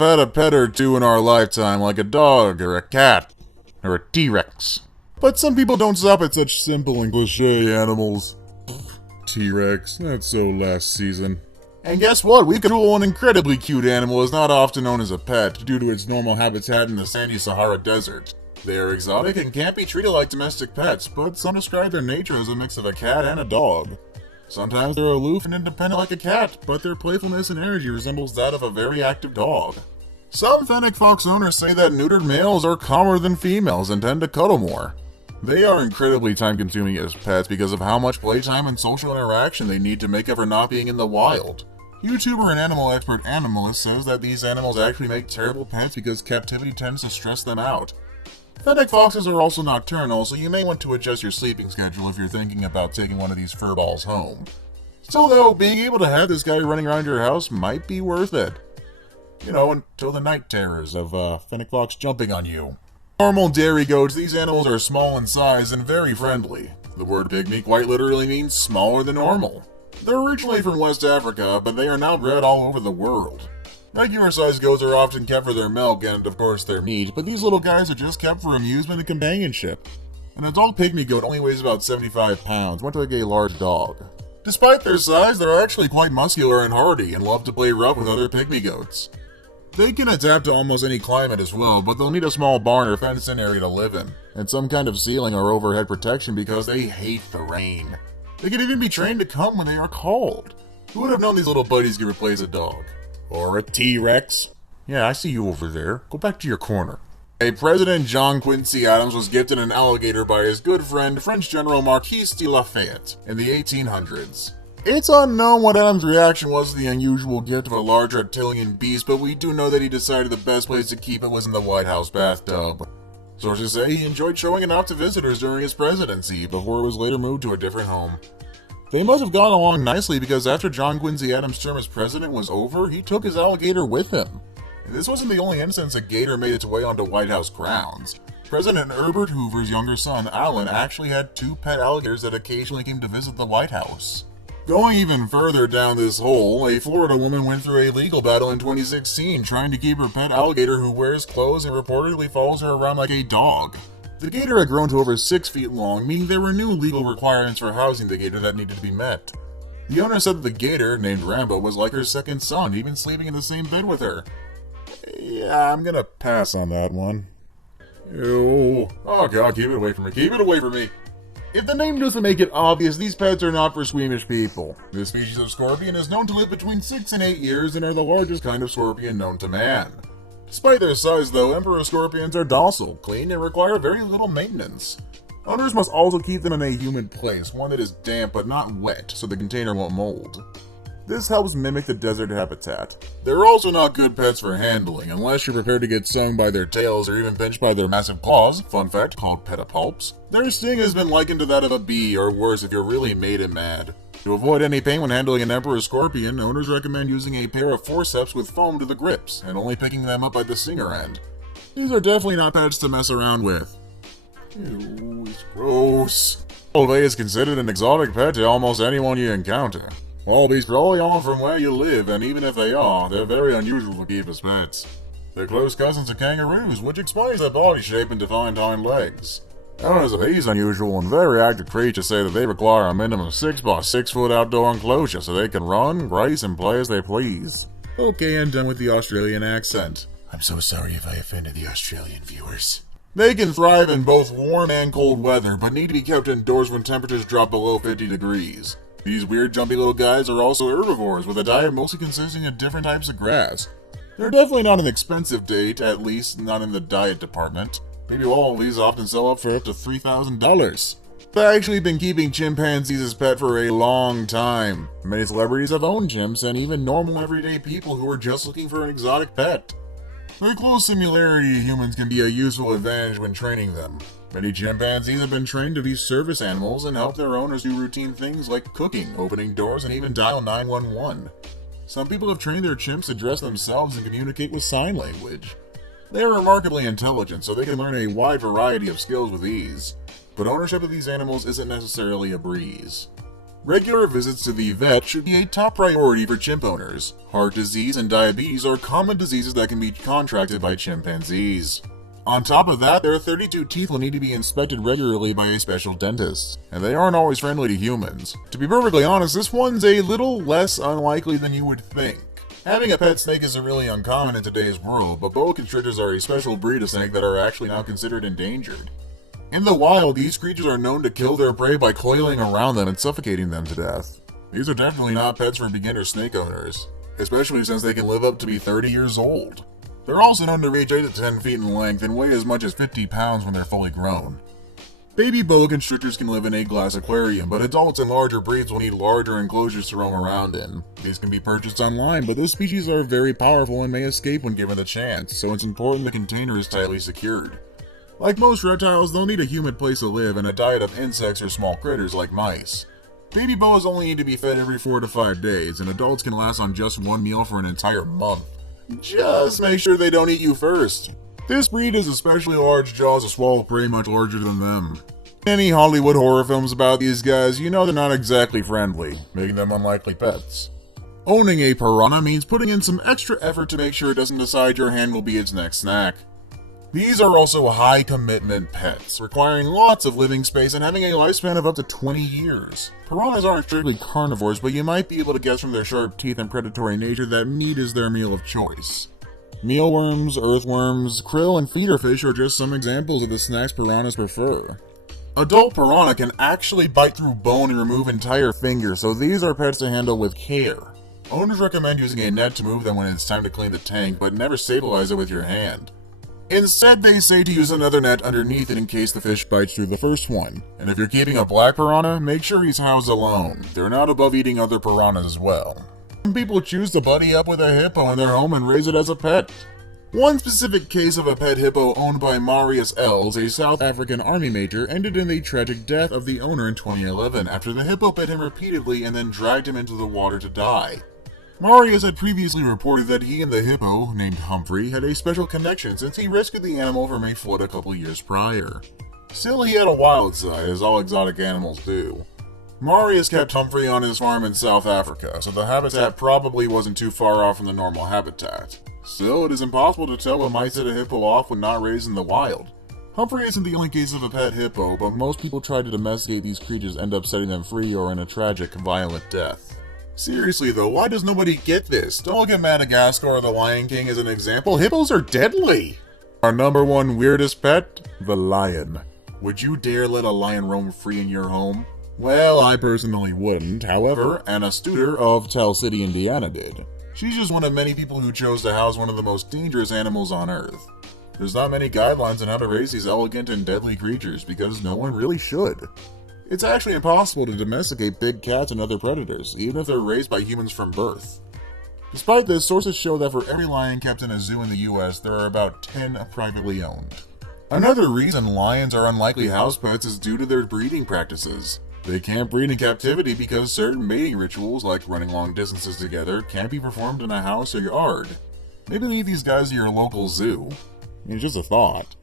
Had a pet or two in our lifetime, like a dog or a cat or a T-Rex. But some people don't stop at such simple and cliche animals. T-Rex, that's so last season. And guess what? We could rule an incredibly cute animal is not often known as a pet due to its normal habitat in the sandy Sahara Desert. They are exotic and can't be treated like domestic pets, but some describe their nature as a mix of a cat and a dog. Sometimes they're aloof and independent like a cat, but their playfulness and energy resembles that of a very active dog. Some fennec fox owners say that neutered males are calmer than females and tend to cuddle more. They are incredibly time-consuming as pets because of how much playtime and social interaction they need to make up for not being in the wild. YouTuber and animal expert Animalist says that these animals actually make terrible pets because captivity tends to stress them out. Fennec foxes are also nocturnal, so you may want to adjust your sleeping schedule if you're thinking about taking one of these furballs home. Still though, being able to have this guy running around your house might be worth it. You know, until the night terrors of fennec fox jumping on you. Normal dairy goats, these animals are small in size and very friendly. The word pygmy quite literally means smaller than normal. They're originally from West Africa, but they are now bred all over the world. Regular-sized goats are often kept for their milk and, of course, their meat, but these little guys are just kept for amusement and companionship. An adult pygmy goat only weighs about 75 pounds, much like a large dog. Despite their size, they're actually quite muscular and hardy and love to play rough with other pygmy goats. They can adapt to almost any climate as well, but they'll need a small barn or fenced-in area to live in, and some kind of ceiling or overhead protection because they hate the rain. They can even be trained to come when they are called. Who would have known these little buddies could replace a dog? Or a T-Rex? Yeah, I see you over there. Go back to your corner. President John Quincy Adams was gifted an alligator by his good friend French General Marquis de Lafayette in the 1800s. It's unknown what Adams' reaction was to the unusual gift of a large reptilian beast, but we do know that he decided the best place to keep it was in the White House bathtub. Sources say he enjoyed showing it off to visitors during his presidency, before it was later moved to a different home. They must have gone along nicely because after John Quincy Adams' term as president was over, he took his alligator with him. And this wasn't the only instance a gator made its way onto White House grounds. President Herbert Hoover's younger son, Alan, actually had 2 pet alligators that occasionally came to visit the White House. Going even further down this hole, a Florida woman went through a legal battle in 2016 trying to keep her pet alligator who wears clothes and reportedly follows her around like a dog. The gator had grown to over 6 feet long, meaning there were new legal requirements for housing the gator that needed to be met. The owner said that the gator, named Rambo, was like her second son, even sleeping in the same bed with her. Yeah, I'm gonna pass on that one. Ew. Oh god, keep it away from me, keep it away from me! If the name doesn't make it obvious, these pets are not for squeamish people. This species of scorpion is known to live between 6 and 8 years and are the largest kind of scorpion known to man. Despite their size though, emperor scorpions are docile, clean, and require very little maintenance. Owners must also keep them in a humid place, one that is damp but not wet, so the container won't mold. This helps mimic the desert habitat. They're also not good pets for handling, unless you're prepared to get stung by their tails or even pinched by their massive claws, fun fact, called pedipalps. Their sting has been likened to that of a bee, or worse if you're really made him mad. To avoid any pain when handling an emperor scorpion, owners recommend using a pair of forceps with foam to the grips, and only picking them up by the stinger end. These are definitely not pets to mess around with. Ew, it's gross. Olvay is considered an exotic pet to almost anyone you encounter. Wallabies probably aren't from where you live, and even if they are, they're very unusual to keep as pets. They're close cousins of kangaroos, which explains their body shape and defined hind legs. Owners of these unusual and very active creatures say that they require a minimum 6 by 6 foot outdoor enclosure so they can run, race, and play as they please. Okay, and done with the Australian accent. I'm so sorry if I offended the Australian viewers. They can thrive in both warm and cold weather, but need to be kept indoors when temperatures drop below 50 degrees. These weird jumpy little guys are also herbivores, with a diet mostly consisting of different types of grass. They're definitely not an expensive date, at least not in the diet department. Baby wallabies often sell up for up to $3,000. I've actually been keeping chimpanzees as pet for a long time. Many celebrities have owned chimps, and even normal everyday people who are just looking for an exotic pet. Their close similarity to humans can be a useful advantage when training them. Many chimpanzees have been trained to be service animals and help their owners do routine things like cooking, opening doors, and even dial 911. Some people have trained their chimps to dress themselves and communicate with sign language. They are remarkably intelligent, so they can learn a wide variety of skills with ease. But ownership of these animals isn't necessarily a breeze. Regular visits to the vet should be a top priority for chimp owners. Heart disease and diabetes are common diseases that can be contracted by chimpanzees. On top of that, their 32 teeth will need to be inspected regularly by a special dentist, and they aren't always friendly to humans. To be perfectly honest, this one's a little less unlikely than you would think. Having a pet snake isn't really uncommon in today's world, but boa constrictors are a special breed of snake that are actually now considered endangered. In the wild, these creatures are known to kill their prey by coiling around them and suffocating them to death. These are definitely not pets for beginner snake owners, especially since they can live up to be 30 years old. They're also known to reach 8 to 10 feet in length and weigh as much as 50 pounds when they're fully grown. Baby boa constrictors can live in a glass aquarium, but adults and larger breeds will need larger enclosures to roam around in. These can be purchased online, but those species are very powerful and may escape when given the chance, so it's important the container is tightly secured. Like most reptiles, they'll need a humid place to live and a diet of insects or small critters like mice. Baby boas only need to be fed every 4 to 5 days, and adults can last on just one meal for an entire month. Just make sure they don't eat you first. This breed has especially large jaws to swallow prey much larger than them. Any Hollywood horror films about these guys, you know they're not exactly friendly, making them unlikely pets. Owning a piranha means putting in some extra effort to make sure it doesn't decide your hand will be its next snack. These are also high-commitment pets, requiring lots of living space and having a lifespan of up to 20 years. Piranhas aren't strictly carnivores, but you might be able to guess from their sharp teeth and predatory nature that meat is their meal of choice. Mealworms, earthworms, krill, and feeder fish are just some examples of the snacks piranhas prefer. Adult piranha can actually bite through bone and remove entire fingers, so these are pets to handle with care. Owners recommend using a net to move them when it's time to clean the tank, but never stabilize it with your hand. Instead, they say to use another net underneath it in case the fish bites through the first one. And if you're keeping a black piranha, make sure he's housed alone. They're not above eating other piranhas as well. Some people choose to buddy up with a hippo in their home and raise it as a pet. One specific case of a pet hippo owned by Marius Els, a South African army major, ended in the tragic death of the owner in 2011 after the hippo bit him repeatedly and then dragged him into the water to die. Marius had previously reported that he and the hippo, named Humphrey, had a special connection since he rescued the animal from a flood a couple years prior. Still, he had a wild side, as all exotic animals do. Marius kept Humphrey on his farm in South Africa, so the habitat probably wasn't too far off from the normal habitat. Still, it is impossible to tell what might set a hippo off when not raised in the wild. Humphrey isn't the only case of a pet hippo, but most people try to domesticate these creatures end up setting them free or in a tragic, violent death. Seriously though, why does nobody get this? Don't look at Madagascar or the Lion King as an example. Hippos are deadly! Our number one weirdest pet? The lion. Would you dare let a lion roam free in your home? Well, I personally wouldn't. However, Anna Studer of Tell City, Indiana did. She's just one of many people who chose to house one of the most dangerous animals on Earth. There's not many guidelines on how to raise these elegant and deadly creatures because no one really should. It's actually impossible to domesticate big cats and other predators, even if they're raised by humans from birth. Despite this, sources show that for every lion kept in a zoo in the US, there are about 10 privately owned. Another reason lions are unlikely house pets is due to their breeding practices. They can't breed in captivity because certain mating rituals, like running long distances together, can't be performed in a house or yard. Maybe leave these guys to your local zoo. It's just a thought.